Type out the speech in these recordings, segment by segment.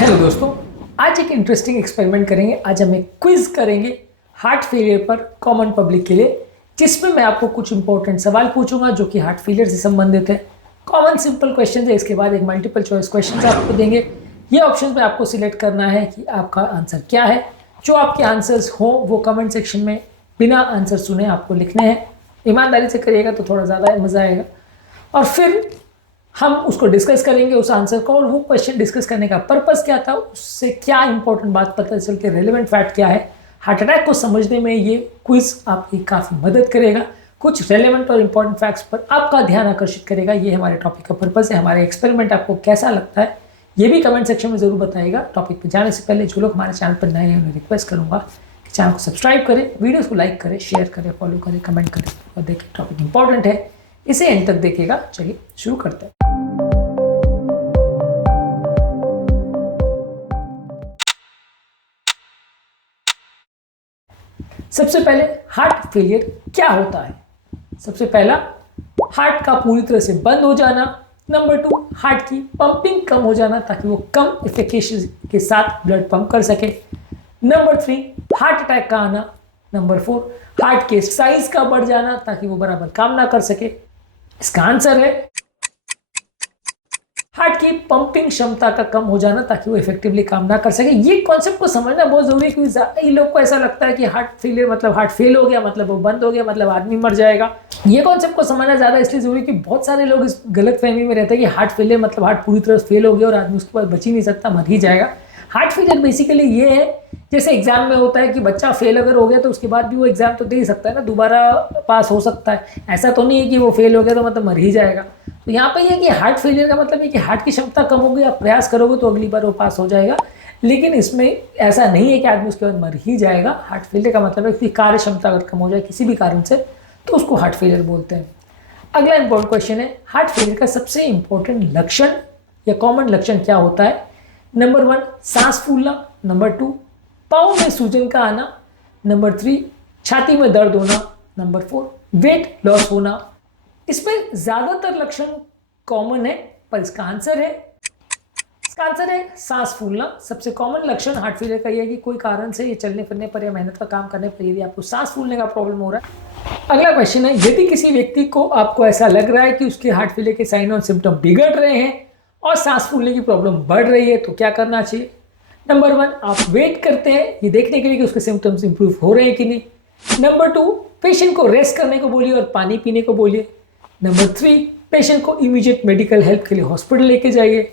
Hello दोस्तों, आज एक इंटरेस्टिंग एक्सपेरिमेंट करेंगे। आज हम एक क्विज करेंगे हार्ट फेलियर पर कॉमन पब्लिक के लिए, जिसमें मैं आपको कुछ इंपॉर्टेंट सवाल पूछूंगा जो कि हार्ट फेलियर से संबंधित है। कॉमन सिंपल क्वेश्चन है, इसके बाद एक मल्टीपल चॉइस क्वेश्चन आपको देंगे। ये ऑप्शन में आपको सिलेक्ट करना है कि आपका आंसर क्या है। जो आपके आंसर्स हो वो कमेंट सेक्शन में बिना आंसर सुने आपको लिखने हैं। ईमानदारी से करिएगा तो थोड़ा ज़्यादा मज़ा आएगा। और फिर हम उसको डिस्कस करेंगे उस आंसर को, और वो क्वेश्चन डिस्कस करने का पर्पस क्या था, उससे क्या इंपॉर्टेंट बात पता चल के रेलेवेंट फैक्ट क्या है। हार्ट अटैक को समझने में ये क्विज आपकी काफ़ी मदद करेगा। कुछ रेलेवेंट और इंपॉर्टेंट फैक्ट्स पर आपका ध्यान आकर्षित करेगा। ये हमारे टॉपिक का पर्पस है। हमारा एक्सपेरिमेंट आपको कैसा लगता है ये भी कमेंट सेक्शन में ज़रूर बताइएगा। टॉपिक पर जाने से पहले जो लोग हमारे चैनल पर नए हैं उन्हें रिक्वेस्ट करूँगा कि चैनल को सब्सक्राइब करें, वीडियोज़ को लाइक करें, शेयर करें, फॉलो करें, कमेंट करें और देखिए टॉपिक इंपॉर्टेंट है, इसे एंड तक देखिएगा। चलिए शुरू करते हैं। सबसे पहले हार्ट फेलियर क्या होता है। सबसे पहला, हार्ट का पूरी तरह से बंद हो जाना। नंबर 2, हार्ट की पंपिंग कम हो जाना ताकि वो कम इफिकेसी के साथ ब्लड पंप कर सके। नंबर 3, हार्ट अटैक का आना। नंबर 4, हार्ट के साइज का बढ़ जाना ताकि वो बराबर काम ना कर सके। इसका आंसर है हार्ट की पंपिंग क्षमता का कम हो जाना ताकि वो इफेक्टिवली काम ना कर सके। ये कॉन्सेप्ट को समझना बहुत जरूरी है, क्योंकि ज्यादा ही लोग को ऐसा लगता है कि हार्ट फेलियर मतलब हार्ट फेल हो गया, मतलब वो बंद हो गया, मतलब आदमी मर जाएगा। ये कॉन्सेप्ट को समझना ज्यादा इसलिए जरूरी है कि बहुत सारे लोग इस गलत फहमी में रहते हैं कि हार्ट फेलियर मतलब हार्ट पूरी तरह से फेल हो गया और आदमी उसके बाद बच ही नहीं सकता, मर ही जाएगा। हार्ट फेलियर बेसिकली ये है, जैसे एग्जाम में होता है कि बच्चा फेल अगर हो गया तो उसके बाद भी वो एग्जाम तो दे ही सकता है ना, दोबारा पास हो सकता है। ऐसा तो नहीं है कि वो फेल हो गया तो मतलब मर ही जाएगा। तो यहाँ पे ये कि हार्ट फेलियर का मतलब है कि हार्ट की क्षमता कम होगी, आप प्रयास करोगे तो अगली बार वो पास हो जाएगा। लेकिन इसमें ऐसा नहीं है कि आदमी उसके बाद मर ही जाएगा। हार्ट फेलियर का मतलब है कि कार्य क्षमता अगर कम हो जाए किसी भी कारण से तो उसको हार्ट फेलियर बोलते हैं। अगला इंपॉर्टेंट क्वेश्चन है, हार्ट फेलियर का सबसे इंपॉर्टेंट लक्षण या कॉमन लक्षण क्या होता है। नंबर 1, सांस फूलना। नंबर 2, पाँव में सूजन का आना। नंबर 3, छाती में दर्द होना। नंबर 4, वेट लॉस होना। इसमें ज्यादातर लक्षण कॉमन है, पर इसका आंसर है सांस फूलना। सबसे कॉमन लक्षण हार्ट फेलियर का यह है कि कोई कारण से ये चलने फिरने पर या मेहनत का काम करने पर यदि आपको सांस फूलने का प्रॉब्लम हो रहा है। अगला क्वेश्चन है, यदि किसी व्यक्ति को आपको ऐसा लग रहा है कि उसके हार्ट फेलियर के साइन और सिम्टम बिगड़ रहे हैं और सांस फूलने की प्रॉब्लम बढ़ रही है तो क्या करना चाहिए। नंबर 1, आप वेट करते हैं ये देखने के लिए कि उसके सिम्टम्स इंप्रूव हो रहे हैं कि नहीं। नंबर 2, पेशेंट को रेस्ट करने को बोलिए और पानी पीने को बोलिए। नंबर 3, पेशेंट को इमीडिएट मेडिकल हेल्प के लिए हॉस्पिटल लेके जाइए।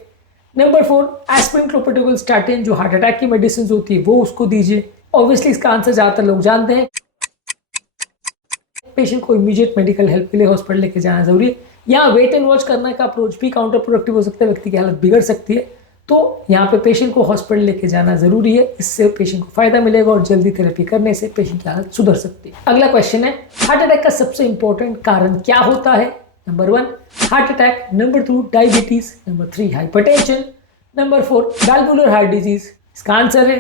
नंबर 4, एस्पिरिन, क्लोपिडोग्राल, स्टैटिन जो हार्ट अटैक की मेडिसिन होती है वो उसको दीजिए। ऑब्वियसली इसका आंसर ज्यादातर लोग जानते हैं, पेशेंट को इमीडिएट मेडिकल हेल्प के लिए हॉस्पिटल लेके जाना जरूरी है। यहाँ वेट एंड वॉच करने का अप्रोच भी काउंटर प्रोडक्टिव हो सकता है, व्यक्ति की हालत बिगड़ सकती है। तो यहाँ पे पेशेंट को हॉस्पिटल लेके जाना जरूरी है, इससे पेशेंट को फायदा मिलेगा और जल्दी थेरेपी करने से पेशेंट की हालत सुधर सकती है। अगला क्वेश्चन है, हार्ट अटैक का सबसे इंपॉर्टेंट कारण क्या होता है। Number 1, heart attack. Number 2, diabetes. Number 3, hypertension. Number 4, valvular heart disease. इसका आंसर है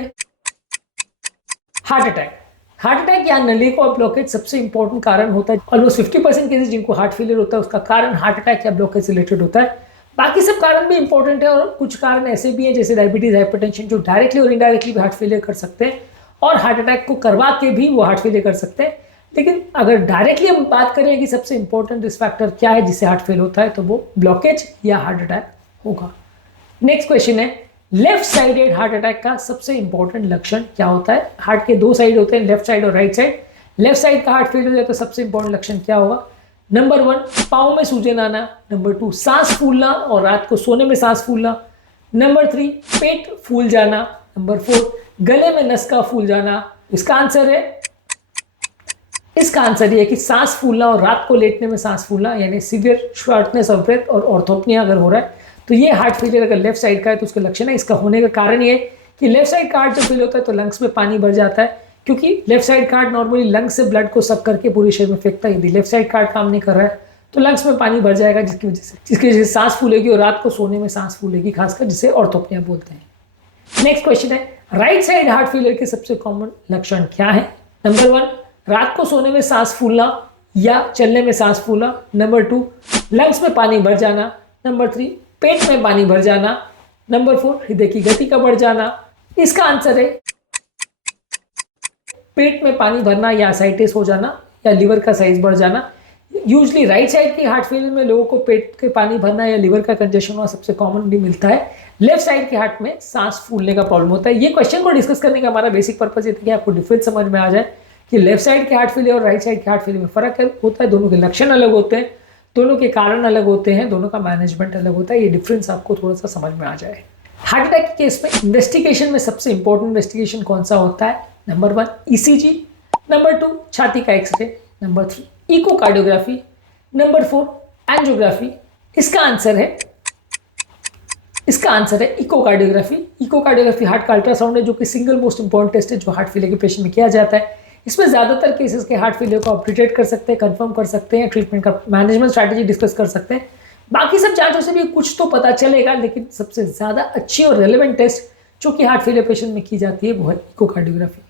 हार्ट अटैक। हार्ट अटैक या नली को ब्लॉकेज सबसे इंपॉर्टेंट कारण होता है। ऑलमोस्ट 50% केसेस जिनको हार्ट फेलियर होता है उसका कारण हार्ट अटैक या ब्लॉकेज से रिलेटेड होता है। बाकी सब कारण भी इंपॉर्टेंट है और कुछ कारण ऐसे भी हैं जैसे डायबिटीज, हाइपरटेंशन जो डायरेक्टली और इनडायरेक्टली भी हार्ट फेलियर कर सकते हैं और हार्ट अटैक को करवा के भी वो हार्ट फेलियर कर सकते हैं। लेकिन अगर डायरेक्टली हम बात करें कि सबसे इंपॉर्टेंट रिस्क फैक्टर क्या है जिससे हार्ट फेल होता है तो वो ब्लॉकेज या हार्ट अटैक होगा। नेक्स्ट क्वेश्चन है, लेफ्ट साइडेड हार्ट अटैक का सबसे इंपॉर्टेंट लक्षण क्या होता है। हार्ट के 2 साइड होते हैं, लेफ्ट साइड और राइट साइड। लेफ्ट साइड का हार्ट फेल हो जाए तो सबसे इंपॉर्टेंट लक्षण क्या होगा। नंबर 1, पाँव में सूजन आना। नंबर 2, सांस फूलना और रात को सोने में सांस फूलना। नंबर 3, पेट फूल जाना। नंबर 4, गले में नस का फूल जाना। इसका आंसर ये है कि सांस फूलना और रात को लेटने में सांस फूलना, यानी सीवियर शॉर्टनेस ऑफ ब्रेथ और ऑर्थोपनिया अगर हो रहा है तो ये हार्ट फेलियर अगर लेफ्ट साइड का है तो उसका लक्षण है। इसका होने का कारण ये कि लेफ्ट साइड का हार्ट जब फेल होता है तो लंग्स में पानी भर जाता है, क्योंकि लेफ्ट साइड का हार्ट नॉर्मली लंग्स से ब्लड को सक करके पूरे शरीर में फेंकता है। यदि लेफ्ट साइड का हार्ट काम नहीं कर रहा है तो लंग्स में पानी भर जाएगा, जिसकी वजह से सांस फूलेगी और रात को सोने में सांस फूलेगी, खासकर जिसे ऑर्थोपनिया बोलते हैं। नेक्स्ट क्वेश्चन है, राइट साइड हार्ट फेलियर के सबसे कॉमन लक्षण क्या है। नंबर 1, रात को सोने में सांस फूलना या चलने में सांस फूलना। नंबर 2, लंग्स में पानी भर जाना। नंबर 3, पेट में पानी भर जाना। नंबर 4, हृदय की गति का बढ़ जाना। इसका आंसर है पेट में पानी भरना या एसाइटिस हो जाना या लीवर का साइज बढ़ जाना। यूजली राइट साइड की हार्ट फेलियर में लोगों को पेट के पानी भरना या लीवर का कंजेशन होना सबसे कॉमनली मिलता है। लेफ्ट साइड के हार्ट में सांस फूलने का प्रॉब्लम होता है। ये क्वेश्चन को डिस्कस करने का हमारा बेसिक पर्पज ये था कि आपको डिफरेंस समझ में आ जाए कि लेफ्ट साइड के हार्ट फेलियर और राइट साइड के हार्ट फेलियर में फर्क होता है, दोनों के लक्षण अलग होते हैं, दोनों के कारण अलग होते हैं, दोनों का मैनेजमेंट अलग होता है। ये डिफरेंस आपको थोड़ा सा समझ में आ जाए। हार्ट अटैक के केस में इन्वेस्टिगेशन में सबसे इंपॉर्टेंट इन्वेस्टिगेशन कौन सा होता है? नंबर 1 ईसीजी, नंबर 2 छाती का x-ray, number 3 echocardiography, number 4 angiography. इसका आंसर है इकोकार्डियोग्राफी। इकोकार्डियोग्राफी हार्ट का अल्ट्रासाउंड है जो कि सिंगल मोस्ट इंपॉर्टेंट टेस्ट है जो हार्ट फेलियर के पेशेंट में किया जाता है। इसमें ज्यादातर केसेस के हार्ट फेलियर को आप डिटेक्ट कर सकते हैं, कंफर्म कर सकते हैं, ट्रीटमेंट का मैनेजमेंट स्ट्रैटेजी डिस्कस कर सकते हैं। बाकी सब जांचों से भी कुछ तो पता चलेगा, लेकिन सबसे ज्यादा अच्छी और रेलेवेंट टेस्ट जो कि हार्ट फेलियर पेशेंट में की जाती है वो है इकोकार्डियोग्राफी।